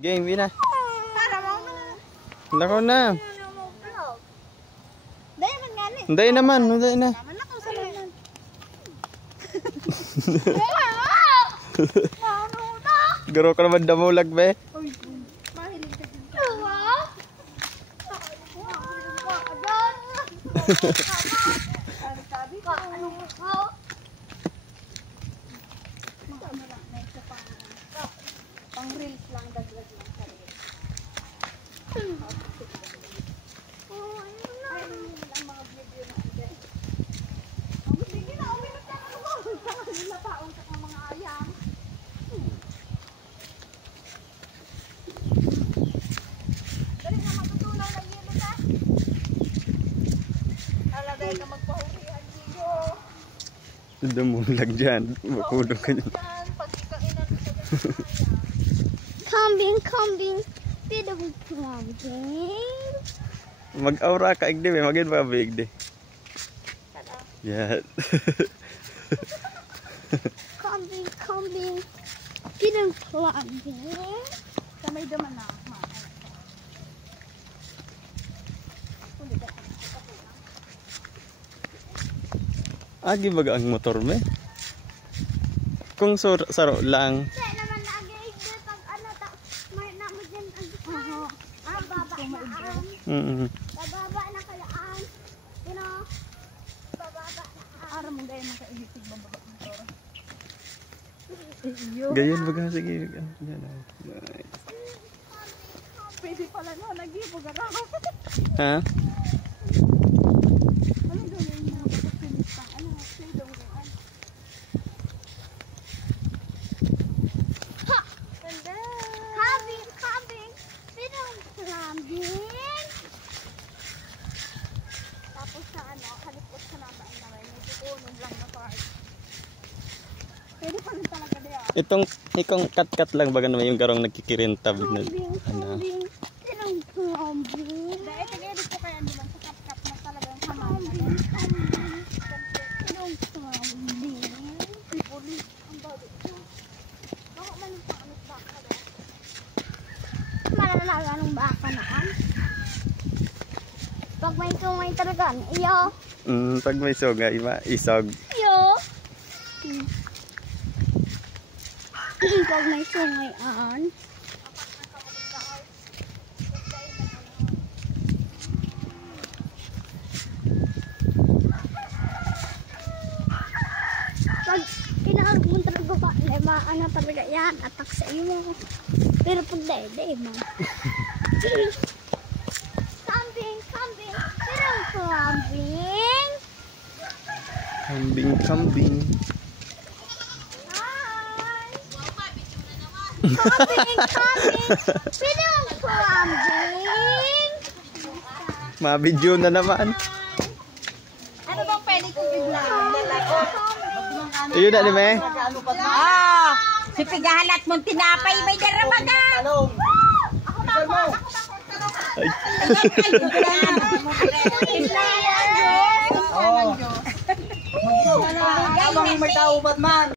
Game, yun na. Para mo na. Lako na. Dahil man gani. Hindi naman, hindi na. Naman na kung saan naman. Garo ka naman damulag, be. Mahilig ka din. Sabi ko, anong pang reels lang, dagdag lang sa reels. Ay, ang mga video na andyan. Sige na, uminot ka na mo. Nataong ka ng mga ayam. Dali na matutunaw ng yelo na. Alagay ka magpahurihan dito. Damulag dyan. Makulong ka dyan. Kambing, pinang kambing. Mag-aura ka, igdi, be. Magin ba, be, igdi? Yan. Kambing, pinang kambing. Kamay daman na, Agi baga ang motor, me? Kung saro lang. Bababa na kalaan. Sino? Bababa na. Ara mo gaya makailitig bababa ng motor. Gayan baga, sige. Yan. Pwede pala no, nag-ibog ako. Ha? Ano gawin mo? Pagpinita. Ano? Say daw gawin. Ha! Ganda! Kambing! Pinang kambing! Tapos sa ano, halipot sa nabain na may medyo unong lang na part. Pwede pa rin talaga diya. Itong cut lang baga naman yung garong nagkikirintab na. Kambing! Pinang kambing! Dahil tig-edit ko kaya naman sa cut na talagang hamang. Pinang kambing! Pipuli! Ang bago ito. Baka man yung panganit baka daw. Malalaga ng baka naan. Pag may sungay talaga, iyo. Pag may sungay, isog. Iyo. Pag may sungay aan. Pag kinaharap mo talaga ba, ano talaga yan, atak sa iyo. Pero pag dede mo. Kambing, pero kambing. Kambing. Hi. Kambing, pero kambing. Mabidyo na naman. Ano bang pwede kong bigla? Ayun na, di ba? Si pigahalat mong tinapay, may daramaga. Ako na ako. Ay. Abang may taubat man.